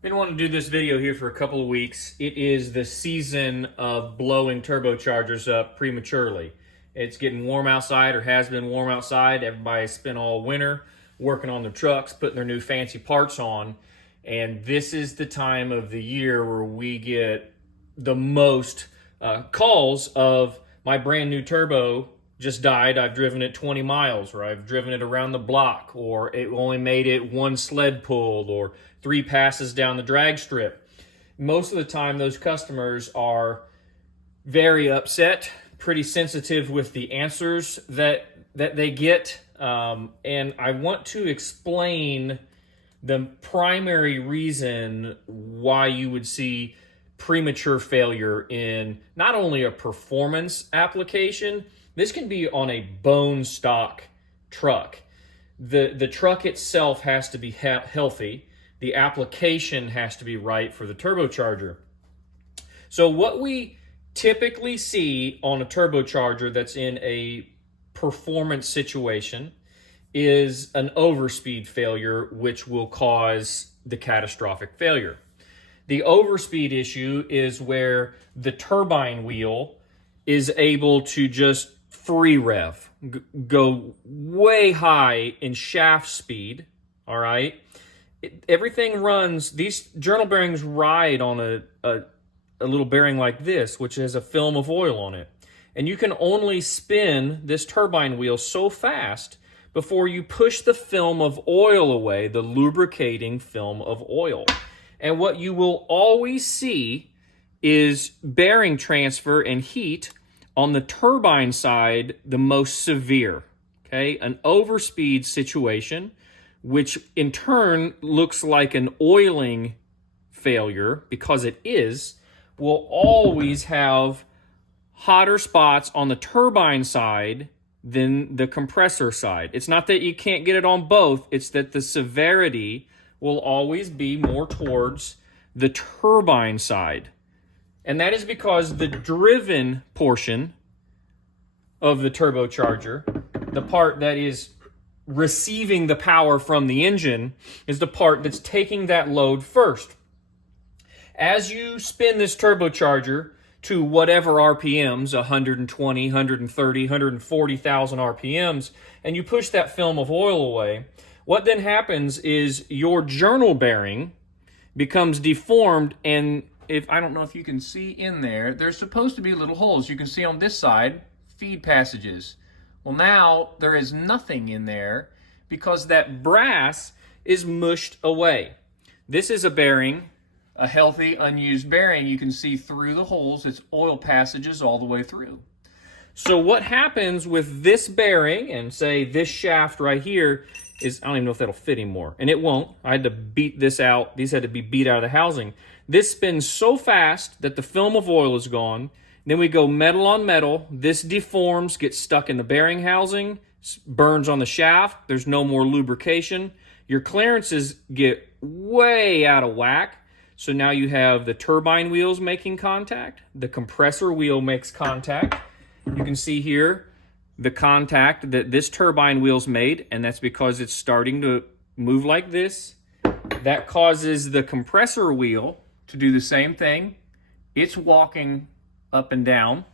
Been wanting to do this video here for a couple of weeks. It is the season of blowing turbochargers up prematurely. It's getting warm outside, or has been warm outside. Everybody's spent all winter working on their trucks, putting their new fancy parts on. And this is the time of the year where we get the most calls of my brand new turbo just died. I've driven it 20 miles, or I've driven it around the block, or it only made it one sled pulled, or 3 passes down the drag strip. Most of the time, those customers are very upset, pretty sensitive with the answers that they get. And I want to explain the primary reason why you would see premature failure in not only a performance application. This can be on a bone stock truck. The truck itself has to be healthy. The application has to be right for the turbocharger. So what we typically see on a turbocharger that's in a performance situation is an overspeed failure, which will cause the catastrophic failure. The overspeed issue is where the turbine wheel is able to just free rev, go way high in shaft speed, all right? Everything runs, these journal bearings ride on a little bearing like this, which has a film of oil on it. And you can only spin this turbine wheel so fast before you push the film of oil away, the lubricating film of oil. And what you will always see is bearing transfer and heat on the turbine side, the most severe, okay? An overspeed situation, which in turn looks like an oiling failure, because it is, will always have hotter spots on the turbine side than the compressor side. It's not that you can't get it on both, it's that the severity will always be more towards the turbine side. And that is because the driven portion of the turbocharger, the part that is receiving the power from the engine, is the part that's taking that load first. As you spin this turbocharger to whatever RPMs, 120, 130, 140,000 RPMs, and you push that film of oil away, what then happens is your journal bearing becomes deformed, and I don't know if you can see in there, there's supposed to be little holes. You can see on this side, feed passages. Well, now there is nothing in there because that brass is mushed away. This is a bearing, a healthy, unused bearing. You can see through the holes, it's oil passages all the way through. So what happens with this bearing, and say this shaft right here, is, I don't even know if that'll fit anymore, and it won't. I had to beat this out. These had to be beat out of the housing. This spins so fast that the film of oil is gone. Then we go metal on metal. This deforms, gets stuck in the bearing housing, burns on the shaft. There's no more lubrication. Your clearances get way out of whack. So now you have the turbine wheels making contact. The compressor wheel makes contact. You can see here the contact that this turbine wheel's made, and that's because it's starting to move like this. That causes the compressor wheel to do the same thing. It's walking up and down,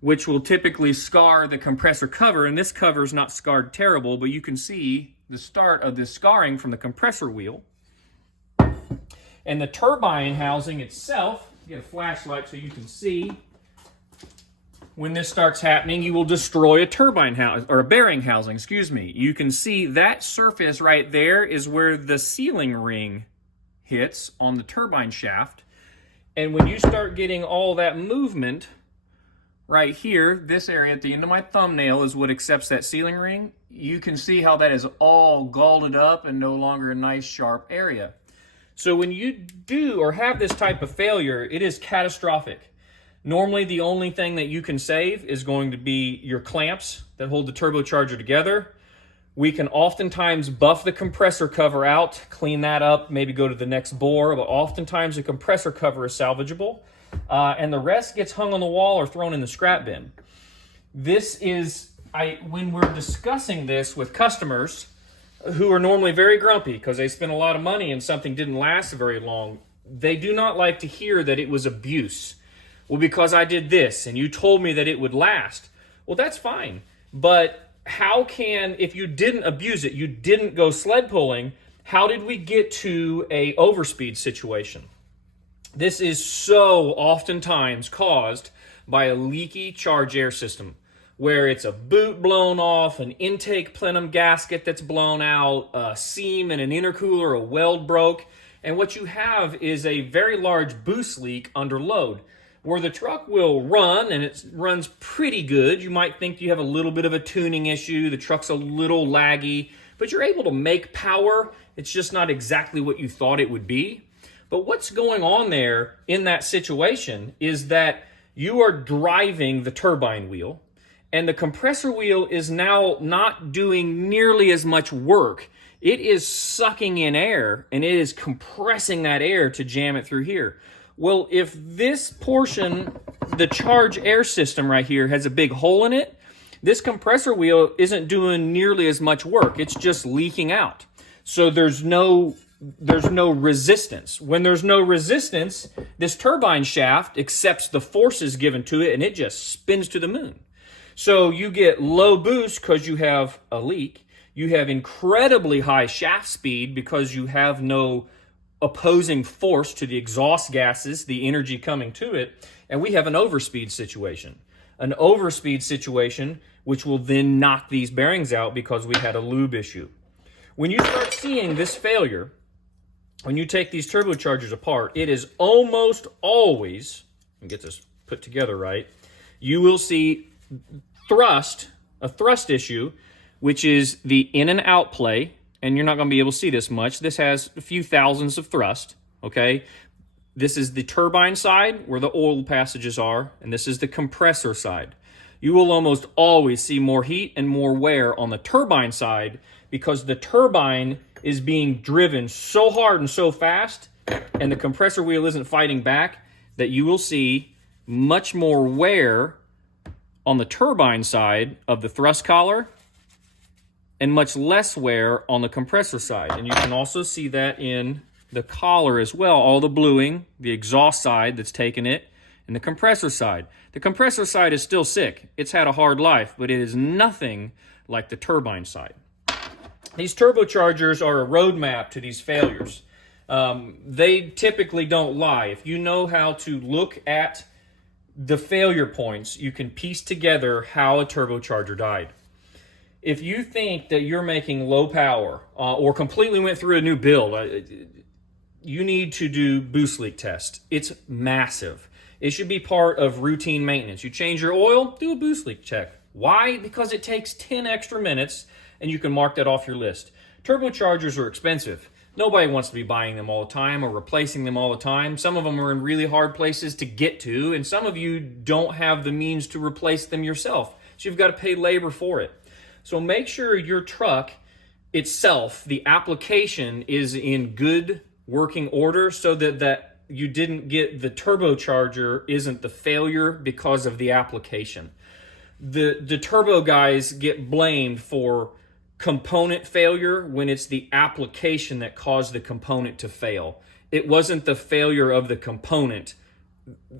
which will typically scar the compressor cover, and this cover is not scarred terrible, but you can see the start of this scarring from the compressor wheel. And the turbine housing itself, get a flashlight so you can see. When this starts happening, you will destroy a turbine house, or a bearing housing, excuse me. You can see that surface right there is where the sealing ring hits on the turbine shaft. And when you start getting all that movement right here, this area at the end of my thumbnail is what accepts that sealing ring. You can see how that is all galled up and no longer a nice sharp area. So when you do or have this type of failure, it is catastrophic. Normally, the only thing that you can save is going to be your clamps that hold the turbocharger together. We can oftentimes buff the compressor cover out, clean that up, maybe go to the next bore, but oftentimes the compressor cover is salvageable, and the rest gets hung on the wall or thrown in the scrap bin. This is, when we're discussing this with customers, who are normally very grumpy because they spent a lot of money and something didn't last very long, they do not like to hear that it was abuse. Well, because I did this and you told me that it would last. Well, that's fine. But how can, if you didn't abuse it, you didn't go sled pulling, how did we get to a overspeed situation? This is so oftentimes caused by a leaky charge air system, where it's a boot blown off, an intake plenum gasket that's blown out, a seam in an intercooler, a weld broke, and what you have is a very large boost leak under load, where the truck will run, and it runs pretty good. You might think you have a little bit of a tuning issue, the truck's a little laggy, but you're able to make power. It's just not exactly what you thought it would be. But what's going on there in that situation is that you are driving the turbine wheel, and the compressor wheel is now not doing nearly as much work. It is sucking in air, and it is compressing that air to jam it through here. Well, if this portion, the charge air system right here, has a big hole in it, this compressor wheel isn't doing nearly as much work. It's just leaking out. So there's no resistance. When there's no resistance, this turbine shaft accepts the forces given to it, and it just spins to the moon. So you get low boost because you have a leak. You have incredibly high shaft speed because you have no opposing force to the exhaust gases, the energy coming to it, and we have an overspeed situation. An overspeed situation which will then knock these bearings out because we had a lube issue. When you start seeing this failure, when you take these turbochargers apart, it is almost always, and get this put together right, you will see a thrust issue, which is the in and out play, and you're not going to be able to see this much. This has a few thousandths of thrust, okay? This is the turbine side where the oil passages are, and this is the compressor side. You will almost always see more heat and more wear on the turbine side because the turbine is being driven so hard and so fast, and the compressor wheel isn't fighting back, that you will see much more wear on the turbine side of the thrust collar and much less wear on the compressor side. And you can also see that in the collar as well, all the bluing, the exhaust side that's taken it, and the compressor side. The compressor side is still sick. It's had a hard life, but it is nothing like the turbine side. These turbochargers are a roadmap to these failures. They typically don't lie. If you know how to look at the failure points, you can piece together how a turbocharger died. If you think that you're making low power or completely went through a new build, you need to do boost leak test. It's massive. It should be part of routine maintenance. You change your oil, do a boost leak check. Why? Because it takes 10 extra minutes, and you can mark that off your list. Turbochargers are expensive. Nobody wants to be buying them all the time or replacing them all the time. Some of them are in really hard places to get to, and some of you don't have the means to replace them yourself. So you've got to pay labor for it. So make sure your truck itself, the application, is in good working order so that you didn't get the turbocharger isn't the failure because of the application. The turbo guys get blamed for component failure when it's the application that caused the component to fail. It wasn't the failure of the component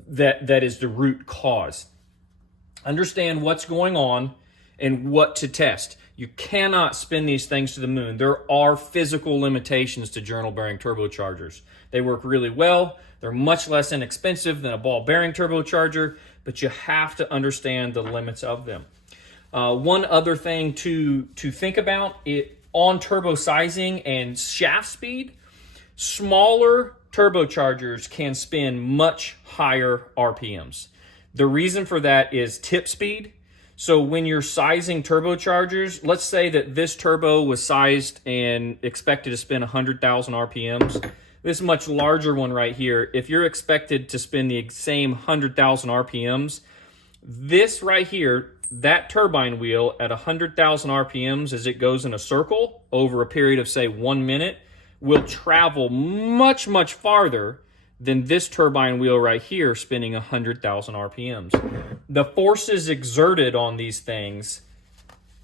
that is the root cause. Understand what's going on and what to test. You cannot spin these things to the moon. There are physical limitations to journal bearing turbochargers. They work really well. They're much less inexpensive than a ball bearing turbocharger, but you have to understand the limits of them. One other thing to think about on turbo sizing and shaft speed, smaller turbochargers can spin much higher RPMs. The reason for that is tip speed. So when you're sizing turbochargers, let's say that this turbo was sized and expected to spin 100,000 RPMs. This much larger one right here, if you're expected to spin the same 100,000 RPMs, this right here, that turbine wheel at 100,000 RPMs as it goes in a circle over a period of, say, 1 minute, will travel much, much farther than this turbine wheel right here spinning 100,000 RPMs. The forces exerted on these things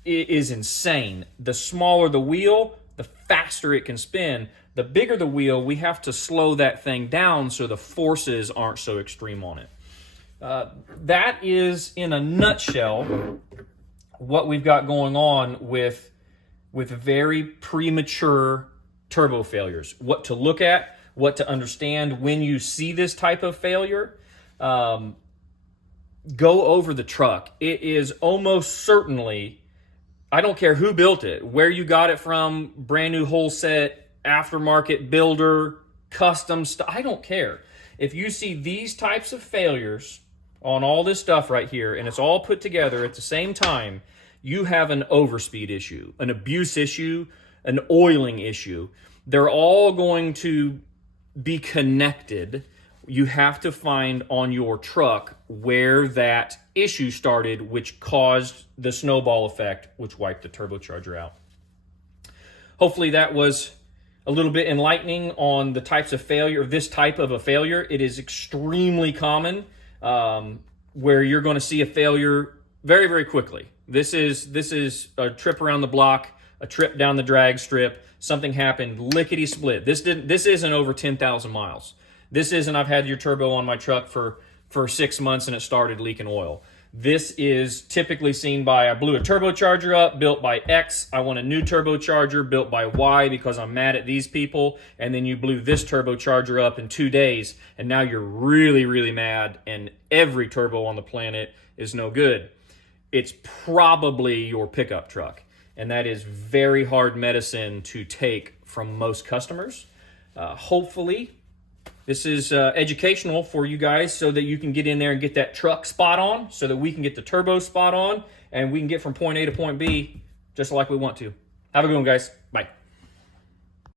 is insane. The smaller the wheel, the faster it can spin. The bigger the wheel, we have to slow that thing down so the forces aren't so extreme on it. That is, in a nutshell, what we've got going on with very premature turbo failures. What to look at, what to understand when you see this type of failure. Go over the truck. It is almost certainly, I don't care who built it, where you got it from, brand new whole set, aftermarket builder, custom stuff, I don't care. If you see these types of failures on all this stuff right here, and it's all put together at the same time, you have an overspeed issue, an abuse issue, an oiling issue. They're all going to be connected. You have to find on your truck where that issue started, which caused the snowball effect, which wiped the turbocharger out. Hopefully that was a little bit enlightening on the types of failure, this type of a failure. It is extremely common where you're going to see a failure very, very quickly. This is a trip around the block, a trip down the drag strip. Something happened, lickety split. This isn't over 10,000 miles. This isn't, I've had your turbo on my truck for 6 months and it started leaking oil. This is typically seen by, I blew a turbocharger up, built by X. I want a new turbocharger built by Y because I'm mad at these people. And then you blew this turbocharger up in 2 days, and now you're really, really mad, and every turbo on the planet is no good. It's probably your pickup truck. And that is very hard medicine to take from most customers. Hopefully, this is educational for you guys so that you can get in there and get that truck spot on, so that we can get the turbo spot on, and we can get from point A to point B just like we want to. Have a good one, guys. Bye.